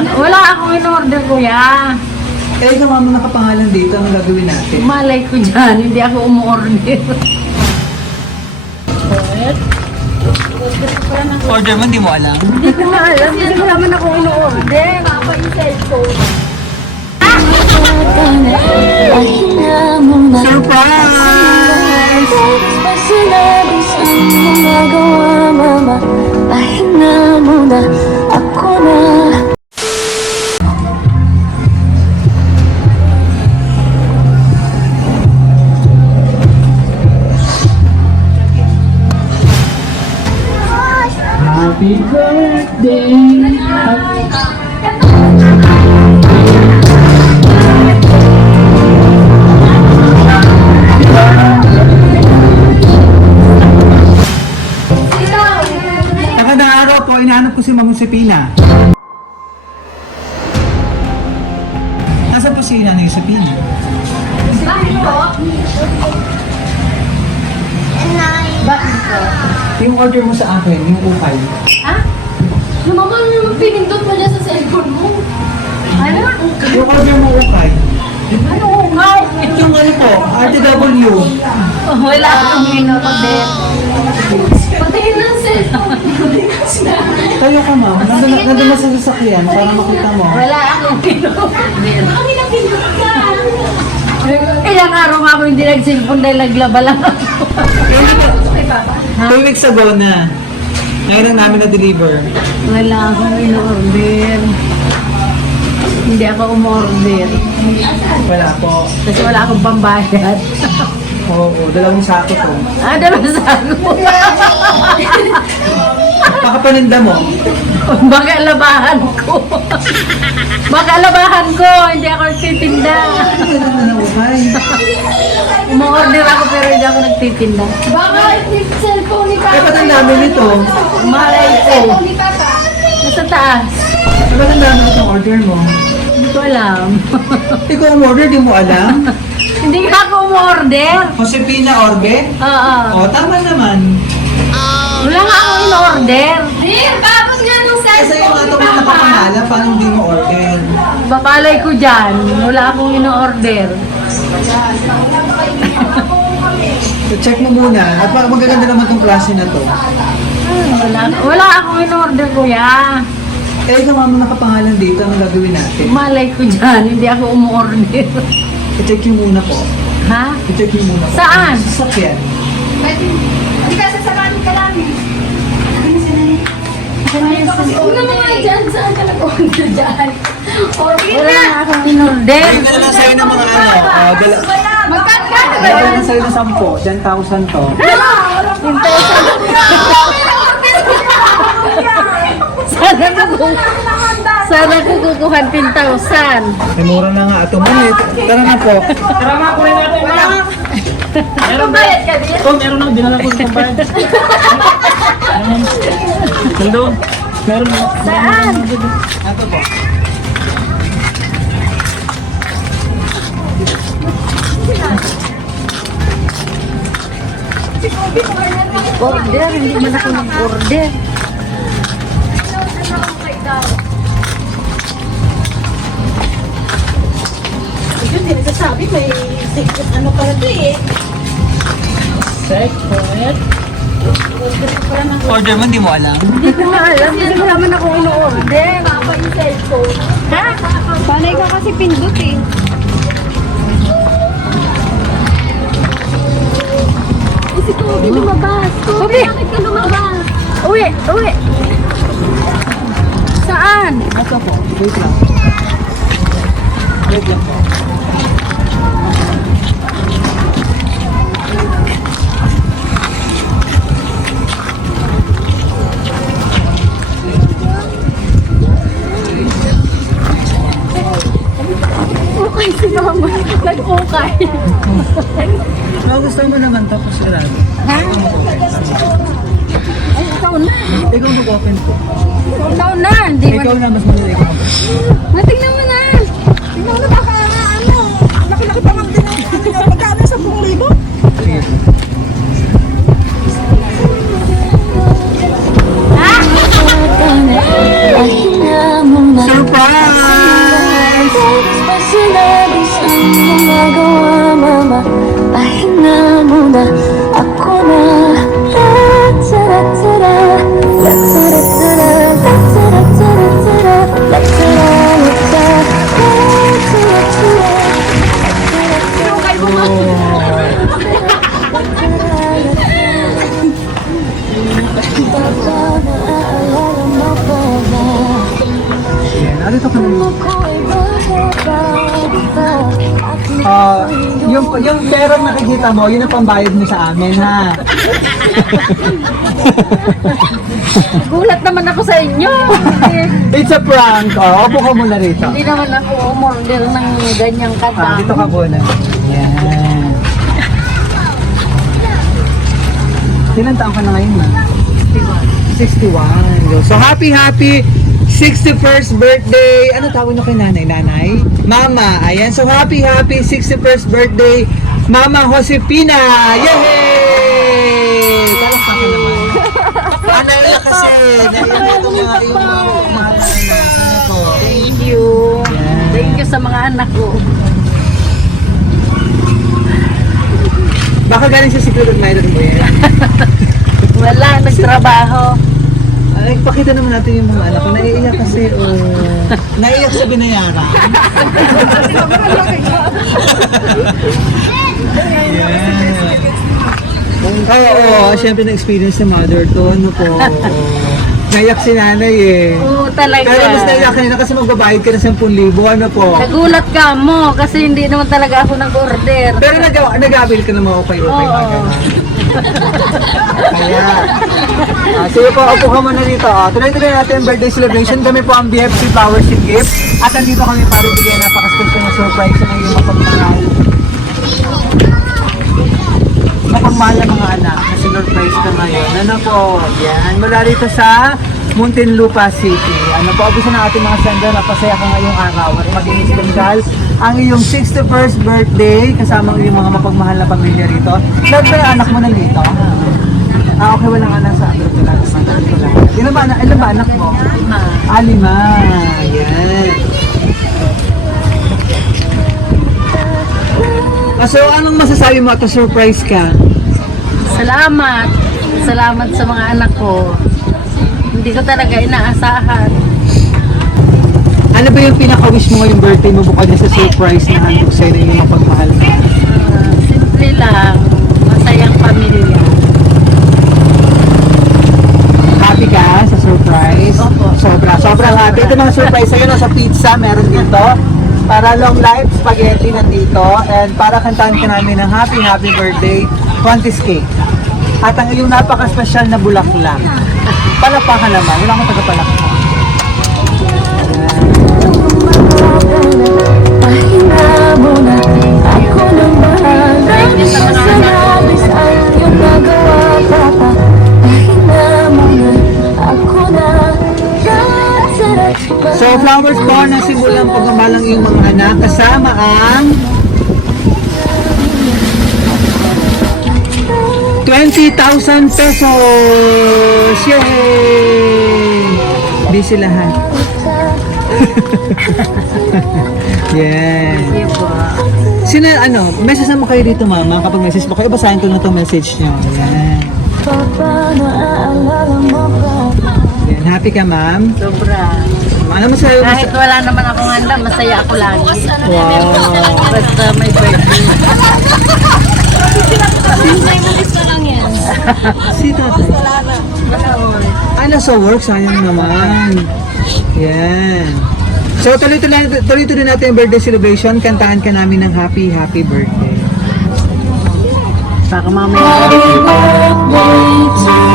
Wala akong in-order, kuya. Eh, ikaw mama nakapangalan dito. Anong gagawin natin? Malay ko dyan, hindi ako umu-order. Order mo, hindi mo alam. Hindi ko nga alam, hindi ko naman ako in-order. Papa, yung cellphone. Surprise! Kasi labis ang magagawa, mama Pahinga muna, ako na Happy birthday! Nakadang araw po, inahanap ko si Ma'am Josepina. Nasaan po si Nanay Josepina? Yung order mo sa akin, yung ukay. Ha? Yung mama, yung pinindot mo niya sa cellphone mo. Ano? Yung order mo ukay. Ano nga? Yung ano po, RTW. Wala akong in-order. Patingin ng cellphone. Tayo ka ma'am, nandun, nandun na sa sasakyan para makita mo. Wala akong in-order. Kami na pindot ka. Ilang araw nga ako hindi nag-cellphone dahil naglaba lang ako. Two weeks ago na. Ngayon lang namin na-deliver. Wala akong in-order. Hindi ako umorder. Wala po. Kasi wala akong pambayad. Oo, dalawang sako to. Ah, dalawa sa ako. Baka paninda mo. Baka labahan ko. Baka labahan ko. Hindi ako nagtitinda. Umorder ako pero hindi ako nagtitinda. Baka cellphone ni Eh, Papa. ba't ang dami nito? Malay ko. Nasa taas. Eh, ba't ang dami itong order mo? Hindi ko alam. Ikaw ang order, di mo alam? hindi ka ako umorder. Josepina Orbe? Oo. O, tama naman. Wala nga akong in-order. Dear, tapos nga nung Kasi yung cellphone ato ni mo Papa. paano hindi mo order? Babalay ko dyan. Wala akong in-order. So, check mo muna. At mag- magaganda naman tong klase na to. Wala, wala akong in-order, kuya. Eh, ikaw mama nakapangalan dito. Anong gagawin natin? Malay ko dyan. Hindi ako umorder. I-check nyo muna po. ha? I-check nyo muna po. Saan? Sa Sasakyan. Pwede. Hindi ka sasamahan ka namin. Huwag naman nga dyan. Saan ka nag-order dyan? Okay Wala na. nga akong in-order. Ayun na lang sa'yo ng mga ano. Uh, dala Magkano ka? Na sa'yo ng 10. 10,000 to. Sana ko. Sana ko kukuhan 10,000. Ay, mura na nga ito. Manit. Tara na po. Magbayad ka din? Oh, meron na. Dinala ko sa pambayad. Nandun. Meron. Saan? Ito po. Order, hindi man ako nag-order. Yun, nagsasabi. May secret ano pala ito eh. Check. Order mo, hindi mo alam. Hindi ko nga alam, hindi ko naman ako in-order. Papa yung cellphone. Ha? Panay ka kasi pindot eh. Eh, si Kobe lumabas. Kobe, bakit ka lumabas? Uwi, uwi. Saan? Ito po. Wait lang. Wait lang po. Sarado. Ay, ikaw na. Ikaw mag-open po. Narito ka Ah, yung, yung perang nakikita mo, yun ang pambayad mo sa amin, ha? Gulat naman ako sa inyo. It's a prank. Oh, upo ka muna rito. hindi naman ako umorder ng ganyang Ah, kata. dito ka muna. Yan. Ilan taon ka na ngayon, ma? 61. So, happy, happy 61st birthday. Ano tawag nyo kay nanay? Nanay? Mama. Ayan. So, happy, happy 61st birthday, Mama Josepina. Yay! Sa akin naman. Ano na kasi? Naiiyak ko mga yung mga na? Thank you. Thank you sa mga anak ko. Baka galing sa secret admirer mo yan. Wala, nagtrabaho. Ay, pakita naman natin yung mga anak ko. Naiiyak kasi, oh. Naiiyak sa binayaran. yeah. Ay, oo. Siyempre, na-experience sa mother to. Ano po. Naiyak si nanay eh. Oo, talaga. Pero mas naiyak kanina kasi magbabayad ka ng 10,000. Ano po. Nagulat ka mo kasi hindi naman talaga ako nag-order. Pero nag nag-abil ka naman okay, okay. Oo. mga. Kaya, ah, sige po, upo ka muna dito. Ah. Tuloy-tuloy natin ang birthday celebration. Kami po ang BFC Flowers and Gift. At nandito kami para bigyan napaka-special na surprise sa iyong mapagmahal. Mapagmahal na mga anak na sinurprise ka ngayon. Ano po, yan. Mula rito sa Muntinlupa City. Ano po, gusto ng ating mga sender na pasaya ka ngayong araw at maging special ang iyong 61st birthday kasama ang iyong mga mapagmahal na pamilya rito. Lahat ba anak mo nandito? Ah, okay, walang anak sa abroad ko lang. Ilan ba, ilan ba anak mo? Lima. Ah, lima. Yan. Ah, so, anong masasabi mo at surprise ka? Salamat. Salamat sa mga anak ko. Hindi ko talaga inaasahan. Ano ba yung pinaka-wish mo ngayong birthday mo bukod sa surprise na handog sa'yo ng iyong mapagmahal na? Ah, simple lang. Masayang pamilya. Happy ka sa surprise? Opo. Sobra. Sobrang happy. Ito mga surprise sa'yo. No, sa pizza, meron dito. Para long life, spaghetti nandito. And para kantahan ka namin ng happy, happy birthday, Quantis Cake. At ang iyong napaka-special na bulaklak. Palapakan naman. Wala akong tagapalakpak. So, flowers po na simulang pagmamalang iyong mga anak kasama ang 20,000 pesos! Yay! Busy lahat. Yes. Sino, ano, message mo kayo dito mama. Kapag message mo kayo, basahin ko na itong message nyo. Yan. Yan. Happy ka ma'am? Sobra. Ano mo sa'yo? Kahit wala naman akong handa, masaya ako lagi. Wow. Basta may birthday. Si tatay. Ano sa work? Sayang naman. Yan. So, tuloy-tuloy tuloy-tuloy natin yung birthday celebration. Kantahan ka namin ng happy, happy birthday. Baka mamaya. Happy birthday to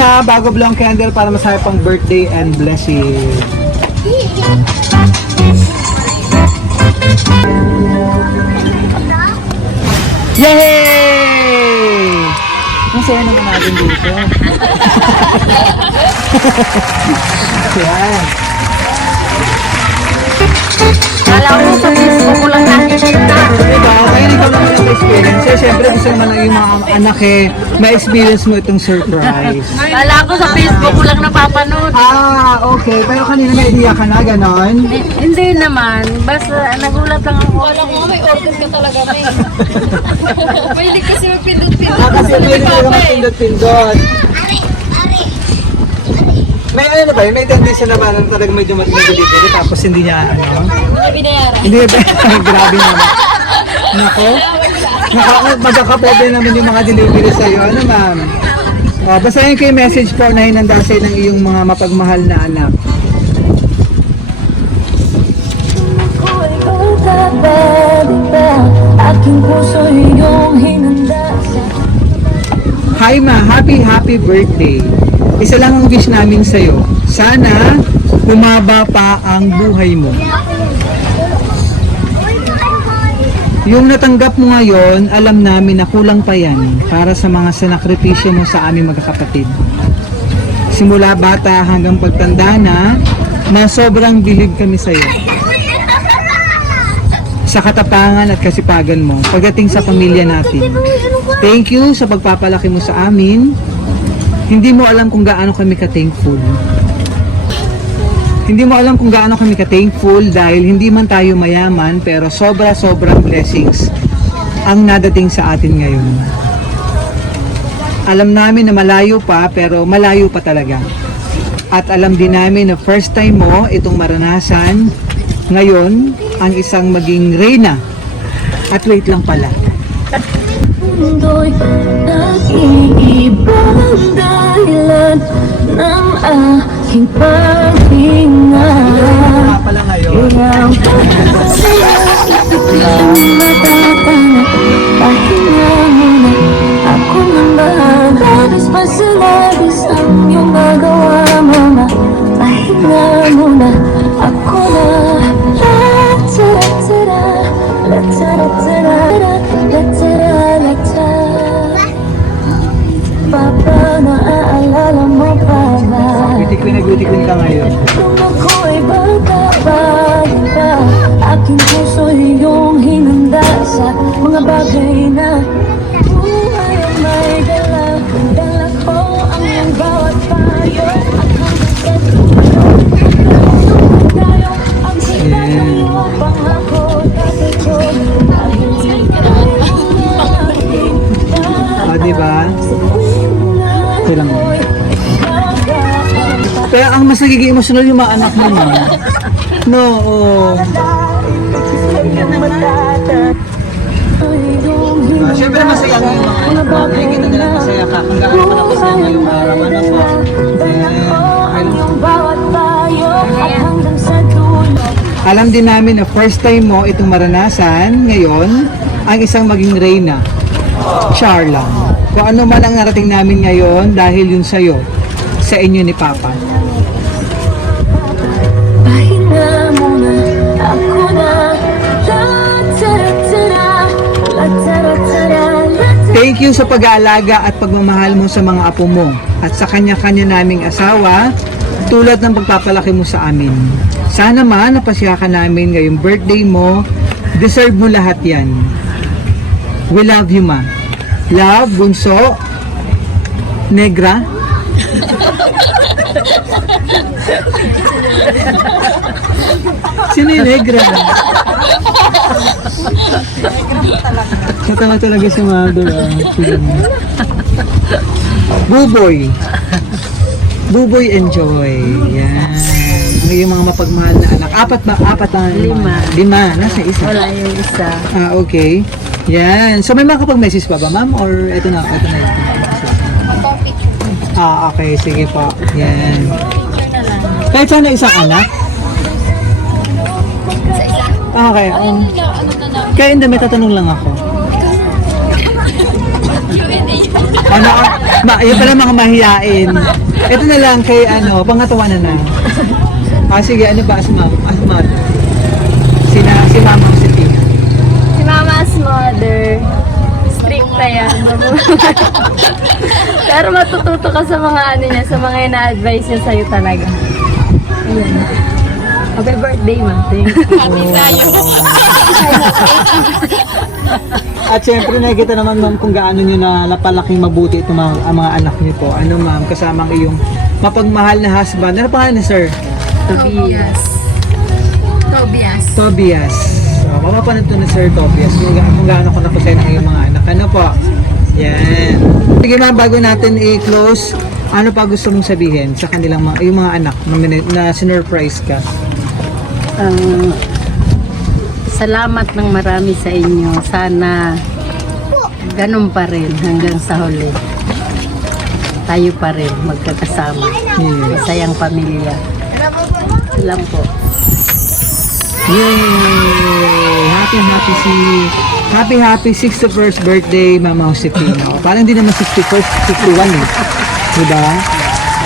muna bago blow ang candle para masaya pang birthday and blessing. Yay! Ang saya naman natin dito. Yan. Kala ko sa Facebook ko lang nakikita. Diba? Kaya ikaw naman ang experience. Eh, syempre gusto naman ng iyong mga anak eh, ma-experience mo itong surprise. Kala ko sa Facebook ko lang napapanood. Ah, okay. Pero kanina may idea ka na, ganon? Hindi naman. Basta nagulat lang ako. Wala ko may order ka talaga, may. Mahilig kasi magpindot-pindot. Ah, kasi may talaga magpindot-pindot. May na ba yun? May tendency na ba na talaga medyo matinag delivery tapos hindi niya ano? Hindi binayaran. Hindi? Grabe naman. Nako. Naka, magkakapobre naman yung mga delivery sa'yo. Ano ma'am? Oh, basahin ko yung message po na hinanda sa'yo ng iyong mga mapagmahal na anak. Hi ma, happy happy birthday. Isa lang ang wish namin sa'yo. Sana humaba pa ang buhay mo. Yung natanggap mo ngayon, alam namin na kulang pa yan para sa mga sanakripisyo mo sa aming magkakapatid. Simula bata hanggang pagtanda na, na sobrang bilib kami sa'yo. Sa katapangan at kasipagan mo pagdating sa pamilya natin. Thank you sa pagpapalaki mo sa amin. Hindi mo alam kung gaano kami ka-thankful. Hindi mo alam kung gaano kami ka-thankful dahil hindi man tayo mayaman pero sobra-sobrang blessings ang nadating sa atin ngayon. Alam namin na malayo pa pero malayo pa talaga. At alam din namin na first time mo itong maranasan ngayon ang isang maging reyna. At wait lang pala. mundo'y nag-iibang dahilan ng aking paghinga. pala ngayon. Bagay na Buhay ang may dala Dala ko ang iyong bawat payo At hanggang sa dulo Tayo ang sila ng iyong pangako Dati ko Dahil O, di ba? Okay lang. Pero ang mas nagiging emotional yung mga anak mo, no? No, oo. Ah, Siyempre masaya mga anak mo. Nakikita nila masaya ka. Kung gaano ka napasaya ngayong araw. Ano po? Alam din namin na first time mo itong maranasan ngayon ang isang maging reyna. Char lang. Kung ano man ang narating namin ngayon dahil yun sa'yo, sa inyo ni Papa. Pahinga Thank you sa pag-aalaga at pagmamahal mo sa mga apo mo at sa kanya-kanya naming asawa tulad ng pagpapalaki mo sa amin. Sana man napasya ka namin ngayong birthday mo. Deserve mo lahat yan. We love you, ma. Love, bunso, negra. Sino yung negra? Natawa talaga si Mother. ah. Buboy. Buboy enjoy. Yan. Ang iyong mga mapagmahal na anak. Apat ba? Apat na? Lima. Lima. Nasa isa. Wala yung isa. Ah, okay. Yan. So may mga kapag-message pa ba, ma'am? Or ito na, ito na yun. Ah, okay. Sige po. Yan. Kahit sana isang anak? Okay. Um, kaya hindi, may tatanong lang ako. Ano, Ma, yun pala mga mahiyain. Ito na lang kay ano, pangatawa na na. Ah, sige, ano ba, Asma? Asma. Sina, si Mama o si Tina? Si Mama's mother, na yan. Pero matututo ka sa mga ano niya, sa mga ina-advise niya sa'yo talaga. Ayan. Happy birthday, ma. Thank you. At syempre nakikita naman ma'am kung gaano nyo na napalaking mabuti itong mga, ang mga anak niyo po. Ano ma'am, kasama ang iyong mapagmahal na husband. Ano pangalan ni sir? Tobias. Tobias. Tobias. So, mapapanood to ni Sir Tobias kung, ga- kung gaano ko napasaya ng iyong mga anak. Ano po? Yan. Sige ma'am, bago natin i-close, ano pa gusto mong sabihin sa kanilang mga, yung mga anak na, min- na sinurprise ka? Ang salamat ng marami sa inyo. Sana ganun pa rin hanggang sa huli. Tayo pa rin magkakasama. Yes. Masayang pamilya. Lang po. Yay! Happy, happy si... Happy, happy 61st birthday, Mama Josefina. Parang hindi naman 61st, 61 eh. Diba?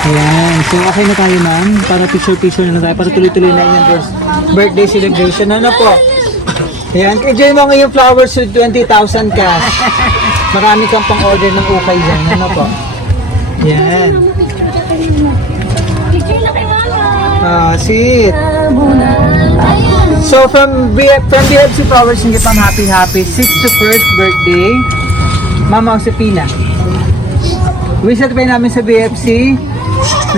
Ayan. So, okay na tayo, ma'am. Para picture-picture na lang tayo. Para tuloy-tuloy na yung birth- birthday celebration. Ano po? Ayan. Enjoy mo ngayon flowers with 20,000 cash. Marami kang pang-order ng ukay dyan. Ano po? Ayan. Na kay Mama! Ah, sit. So from B from BFC Flowers hindi pang happy happy 61st birthday Mama Josefina. Wish natin namin sa BFC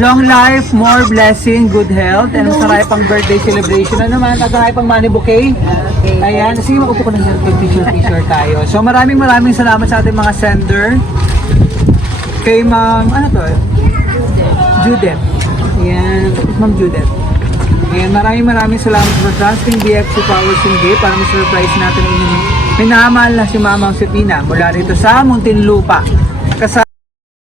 long life, more blessing, good health, and masaray pang birthday celebration na naman at masaray pang money bouquet. Ayan, sige makupo ko na dyan picture picture tayo. So maraming maraming salamat sa ating mga sender. Kay Ma'am, ano to? Judith. Ayan, Ma'am Judith. Ayan, maraming maraming salamat for trusting BFC Powers and Gay para ma-surprise natin ang inyong minamahal na si Mama Josefina mula rito sa Muntinlupa. Kasama